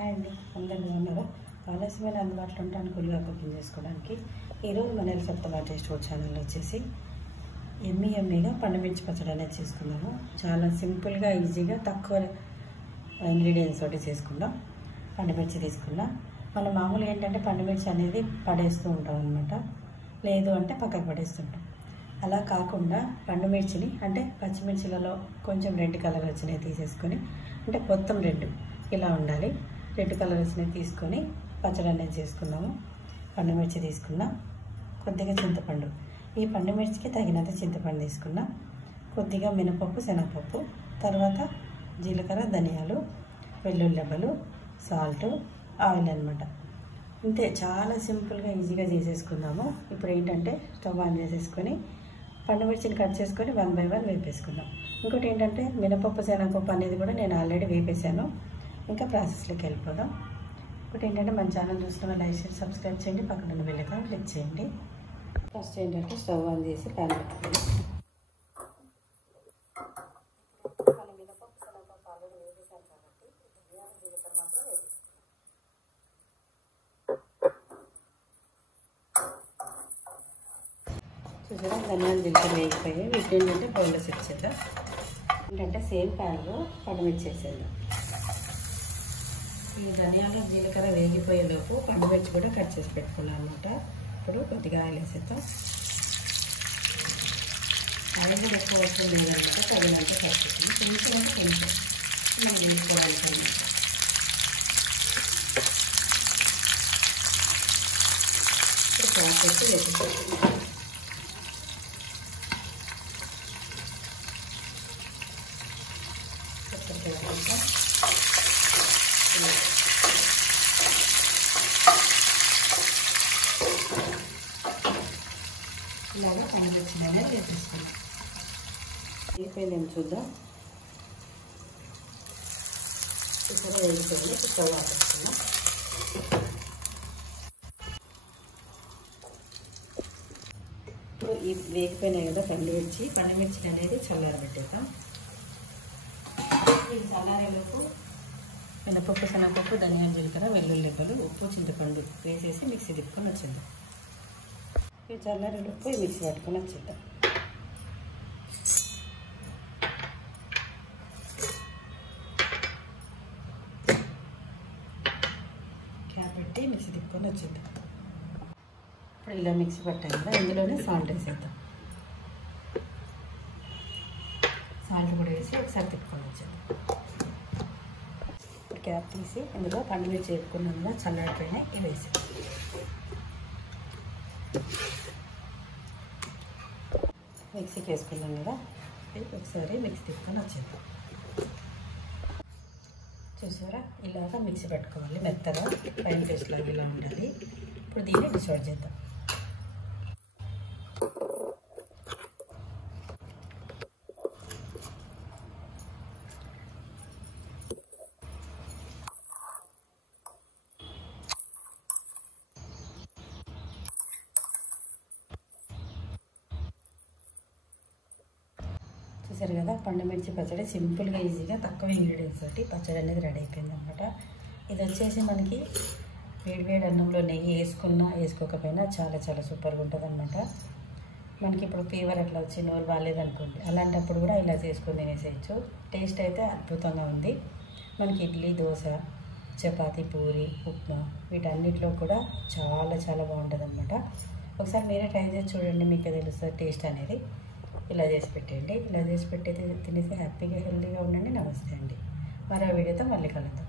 Hi అండి, అందరూ బాగున్నారా? ఆలస్యమైన అందుబాటులో ఉంటాను కూల్గా కుకింగ్ చేసుకోవడానికి. ఈరోజు మన సప్తమా టేస్ట్ ఫుడ్ ఛానల్లో వచ్చేసి ఎమ్మీగా పండుమిర్చి పచ్చడి అనేది చేసుకున్నాము. చాలా సింపుల్గా ఈజీగా తక్కువ ఇంగ్రీడియంట్స్ తోటి చేసుకుందాం. పండుమిర్చి తీసుకున్నా. మనం మామూలుగా ఏంటంటే పండుమిర్చి అనేది పడేస్తూ ఉంటాం అనమాట, లేదు అంటే పక్కకు పడేస్తుంటాం. అలా కాకుండా పండుమిర్చిని అంటే పచ్చిమిర్చిలలో కొంచెం రెడ్ కలర్ వచ్చినవి తీసేసుకొని, అంటే మొత్తం రెడ్ ఇలా ఉండాలి, రెడ్ కలర్ వచ్చినవి తీసుకొని పచ్చడి అనేది చేసుకున్నాము. పండుమిర్చి తీసుకున్నాం, కొద్దిగా చింతపండు, ఈ పండుమిర్చికి తగినంత చింతపండు తీసుకున్నాం, కొద్దిగా మినపప్పు శనగపప్పు, తర్వాత జీలకర్ర ధనియాలు వెల్లుల్లిబ్బలు సాల్ట్ ఆయిల్ అనమాట. ఇంతే, చాలా సింపుల్గా ఈజీగా చేసేసుకుందాము. ఇప్పుడు ఏంటంటే స్టవ్ ఆన్ చేసేసుకొని పండుమిర్చిని కట్ చేసుకొని 1 by 1 వేపేసుకుందాం. ఇంకోటి ఏంటంటే మినపప్పు శనగపప్పు అనేది కూడా నేను ఆల్రెడీ వేపేసాను. ఇంకా ప్రాసెస్లోకి వెళ్ళిపోదాం. ఇంకోటి ఏంటంటే మన ఛానల్ చూసిన వాళ్ళు లైక్ చేసి సబ్స్క్రైబ్ చేయండి, పక్కన ఉన్న బెల్ ఐకాన్ క్లిక్ చేయండి. ఫస్ట్ ఏంటంటే స్టవ్ ఆన్ చేసి ప్యాన్ పెట్టుకోండి. చూసారా, ధనియాలు జీలకర్ర వేగిపోయి వీటి ఏంటంటే బౌల్లో సెట్ చేద్దాం. ఏంటంటే సేమ్ ప్యాన్లో పండుమిర్చి వేసేద్దాం. ఈ ధనియాలు జీలకర్ర వేగిపోయేలోపు పండుమిర్చి కూడా కట్ చేసి పెట్టుకున్నాను అనమాట. ఇప్పుడు కొద్దిగా ఆయిల్ వేసేద్దాం. ఆయిల్ కూడా ఎక్కువ అవసరం లేదనమాట, తగినంత సరిపోతుంది. కొంచెం అంటే కొంచెం మనం వేసుకోవాలి. ఇప్పుడు క్లాత్ పెట్టి వేసేస్తాం. ఇలాగా పండుమిర్చి అనేది వేసేసుకున్నాం. వేగిపోయిందేమో చూద్దాం. ఇక్కడ వేగిపోయింది, స్టవ్ ఆపేసుకున్నాం. ఇప్పుడు ఈ వేగిపోయినాయి కదా పండుమిర్చి అనేది చల్లారబెట్టేద్దాం. ఈ చల్లారేలోపు మినపప్పు శనగపప్పు ధనియాలు జీలకర్ర వెల్లుల్లిబ్బలు ఉప్పు చింతపండు వేసేసి మిక్సీ తిప్పుకొని వచ్చేద్దాం. ఈ చల్లారేలోపు ఈ మిక్సీ పట్టుకొని వచ్చేద్దాం. క్యాప్ పెట్టి మిక్సీ తిప్పుకొని వచ్చేద్దాం. ఇప్పుడు ఇలా మిక్సీ పట్టాం కదా, ఇందులోనే సాల్ట్ వేసేద్దాం. సాల్ట్ కూడా వేసి ఒకసారి తిప్పుకొని వచ్చేద్దాం. ఇప్పుడు క్యాప్ తీసి ఇందులో పండుమిర్చి వేసుకున్నాం కదా, చల్లారిపోయినాయి, ఇవి వేసేద్దాం. మిక్సీకి వేసుకున్నాం కదా, ఒకసారి మిక్సీ తిప్పుకొని వచ్చేద్దాం. చూసారా, ఇలాగా మిక్సీ పెట్టుకోవాలి మెత్తగా, పైన పేస్ట్ లాగా ఇలా ఉండాలి. ఇప్పుడు దీన్ని డిసైడ్ చేద్దాం. చూసారు కదా, పండుమిర్చి పచ్చడి సింపుల్గా ఈజీగా తక్కువ ఇంగ్రీడియంట్స్ తోటి పచ్చడి అనేది రెడీ అయిపోయింది అనమాట. ఇది వచ్చేసి మనకి వేడివేడి అన్నంలో నెయ్యి వేసుకున్నా వేసుకోకపోయినా చాలా చాలా సూపర్గా ఉంటుంది అనమాట. మనకి ఇప్పుడు ఫీవర్ అట్లా వచ్చి నోరు బాగాలేదనుకోండి, అలాంటప్పుడు కూడా ఇలా చేసుకొని తినేసేయచ్చు. టేస్ట్ అయితే అద్భుతంగా ఉంది. మనకి ఇడ్లీ దోశ చపాతీ పూరి ఉప్మా వీటన్నిటిలో కూడా చాలా చాలా బాగుంటుంది అనమాట. ఒకసారి మీరే ట్రై చేసి చూడండి, మీకే తెలుస్తుంది టేస్ట్ అనేది. ఇలా చేసి పెట్టండి, ఇలా చేసి పెట్టేది తినేసి హ్యాపీగా హెల్తీగా ఉండండి. నమస్తే అండి, మరో వీడియోతో మళ్ళీ కలుద్దాం.